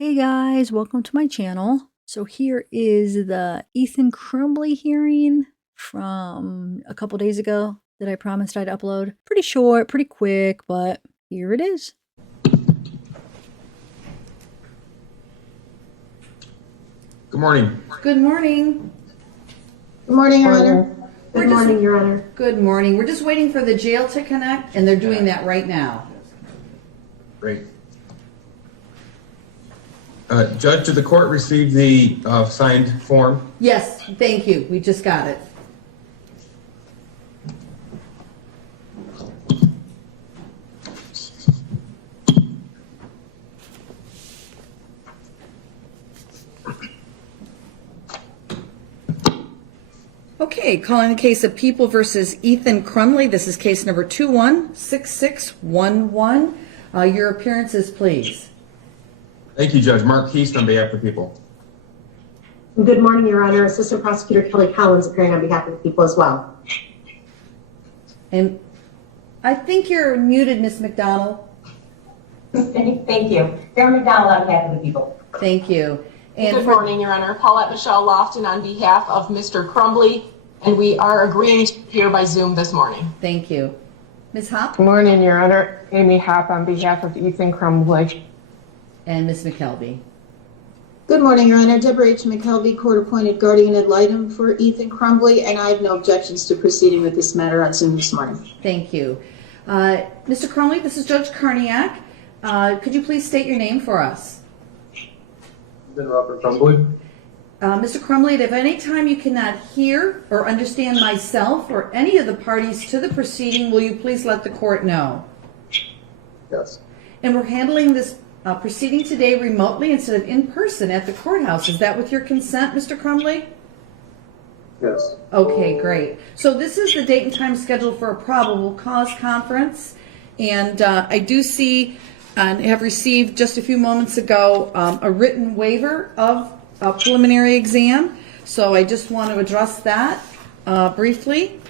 Hey guys, welcome to my channel. So here is the Ethan Crumbley hearing from a couple days ago that I promised I'd upload. Pretty short, pretty quick, but here it is. Good morning. Good morning. Good morning, Your Honor. Good morning, Your Honor. Good morning. We're just waiting for the jail to connect, and they're doing that right now. Great. Judge, did the court receive the signed form? Yes, thank you. We just got it. Okay, calling the case of People versus Ethan Crumbley. This is case number 216611. Your appearances, please. Thank you, Judge. Mark Keast on behalf of the people. Good morning, Your Honor. Assistant Prosecutor Kelly Collins appearing on behalf of the people as well. And I think you're muted, Ms. McDonald. Thank you. Sarah McDonald on behalf of the people. Thank you. And Good morning, Your Honor. Paulette Michelle Lofton on behalf of Mr. Crumbley, and we are agreeing to appear by Zoom this morning. Thank you. Ms. Hopp Good morning, Your Honor. Amy Hopp on behalf of Ethan Crumbley. and Ms. McKelvey. Good morning, Your Honor. Deborah H. McKelvey, court-appointed guardian ad litem for Ethan Crumbley, and I have no objections to proceeding with this matter on Zoom this morning. Thank you. Mr. Crumbley, this is Judge Karniak. Could you please state your name for us? Robert Crumbley. Mr. Crumbley, if any time you cannot hear or understand myself or any of the parties to the proceeding, will you please let the court know? Yes. And we're handling this proceeding today remotely instead of in person at the courthouse. Is that with your consent, Mr. Crumbley? Yes. Okay, great. So this is the date and time scheduled for a probable cause conference. And I do see and have received just a few moments ago a written waiver of a preliminary exam. So I just want to address that briefly.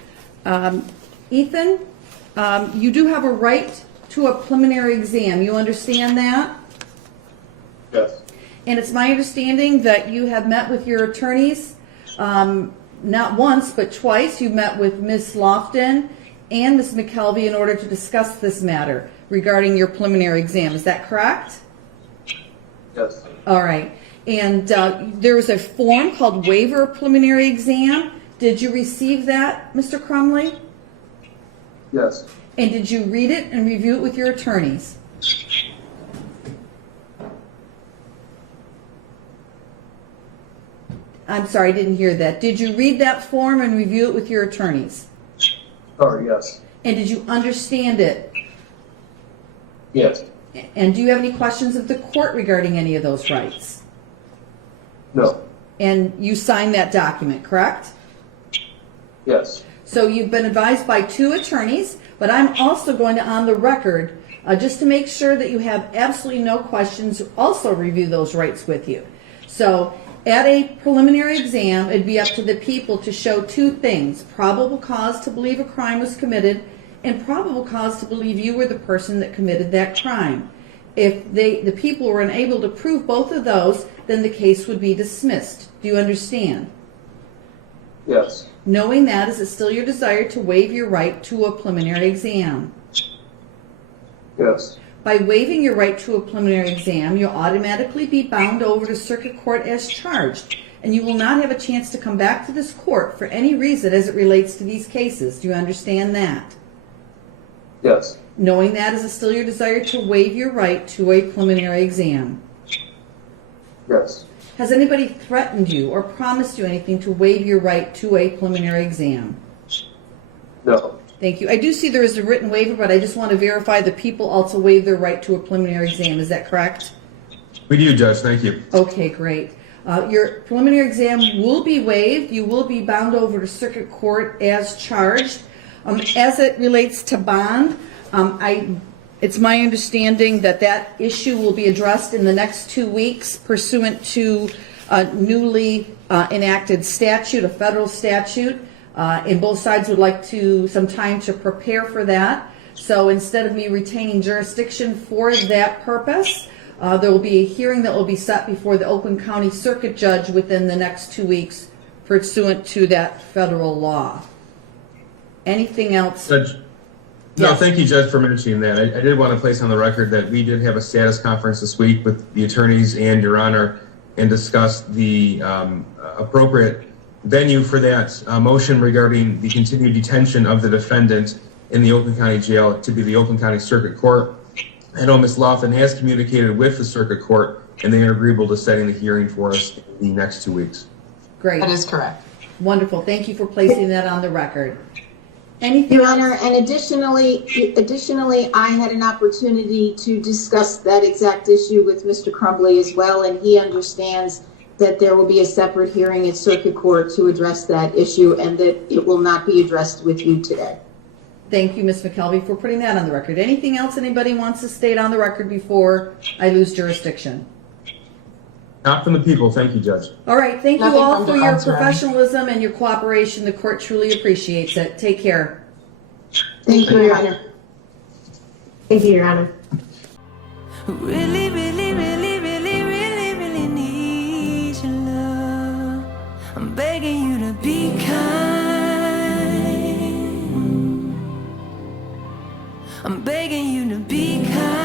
Ethan, you do have a right to a preliminary exam. You understand that? Yes. And it's my understanding that you have met with your attorneys, not once, but twice. You met with Ms. Lofton and Ms. McKelvey in order to discuss this matter regarding your preliminary exam. Is that correct? Yes. All right. And there was a form called Waiver Preliminary Exam. Did you receive that, Mr. Crumbley? Yes. And did you read it and review it with your attorneys? I'm sorry, I didn't hear that. Did you read that form and review it with your attorneys? Sorry, yes. And did you understand it? Yes. And do you have any questions of the court regarding any of those rights? No. And you signed that document, correct? Yes. So you've been advised by two attorneys, but I'm also going to, on the record, just to make sure that you have absolutely no questions, also review those rights with you. So at a preliminary exam, it'd be up to the people to show two things: probable cause to believe a crime was committed and probable cause to believe you were the person that committed that crime. If the people were unable to prove both of those, then the case would be dismissed. Do you understand? Yes. Knowing that, is it still your desire to waive your right to a preliminary exam? Yes. By waiving your right to a preliminary exam, you'll automatically be bound over to circuit court as charged, and you will not have a chance to come back to this court for any reason as it relates to these cases. Do you understand that? Yes. Knowing that, is it still your desire to waive your right to a preliminary exam? Yes. Has anybody threatened you or promised you anything to waive your right to a preliminary exam? No. Thank you. I do see there is a written waiver, but I just want to verify the people also waive their right to a preliminary exam. Is that correct? We do, Judge. Thank you. Okay, great. Your preliminary exam will be waived. You will be bound over to circuit court as charged. As it relates to bond, it's my understanding that that issue will be addressed in the next 2 weeks pursuant to a newly enacted statute, a federal statute, and both sides would like some time to prepare for that. So instead of me retaining jurisdiction for that purpose, There will be a hearing that will be set before the Oakland County Circuit Judge within the next 2 weeks pursuant to that federal law. Anything else? Judge, no, Yes. thank you, Judge, for mentioning that. I did want to place on the record that we did have a status conference this week with the attorneys and Your Honor and discussed the appropriate venue for that motion regarding the continued detention of the defendant in the Oakland County Jail to be the Oakland County Circuit Court. I know Ms. Laughlin has communicated with the Circuit Court, and they are agreeable to setting the hearing for us in the next 2 weeks. Great. That is correct. Wonderful. Thank you for placing that on the record. Anything Your else? Honor, and additionally, I had an opportunity to discuss that exact issue with Mr. Crumbley as well, and he understands that there will be a separate hearing at Circuit Court to address that issue and that it will not be addressed with you today. Thank you, Ms. McKelvey, for putting that on the record. Anything else anybody wants to state on the record before I lose jurisdiction? Not from the people. Thank you, Judge. All right. Thank you Nothing all from for your defense, Your Honor. professionalism and your cooperation. The court truly appreciates it. Take care. Thank you, Your Honor. Thank you, Your Honor. Really, really, really, really, really, really need your love. I'm begging you to be kind. I'm begging you to be kind.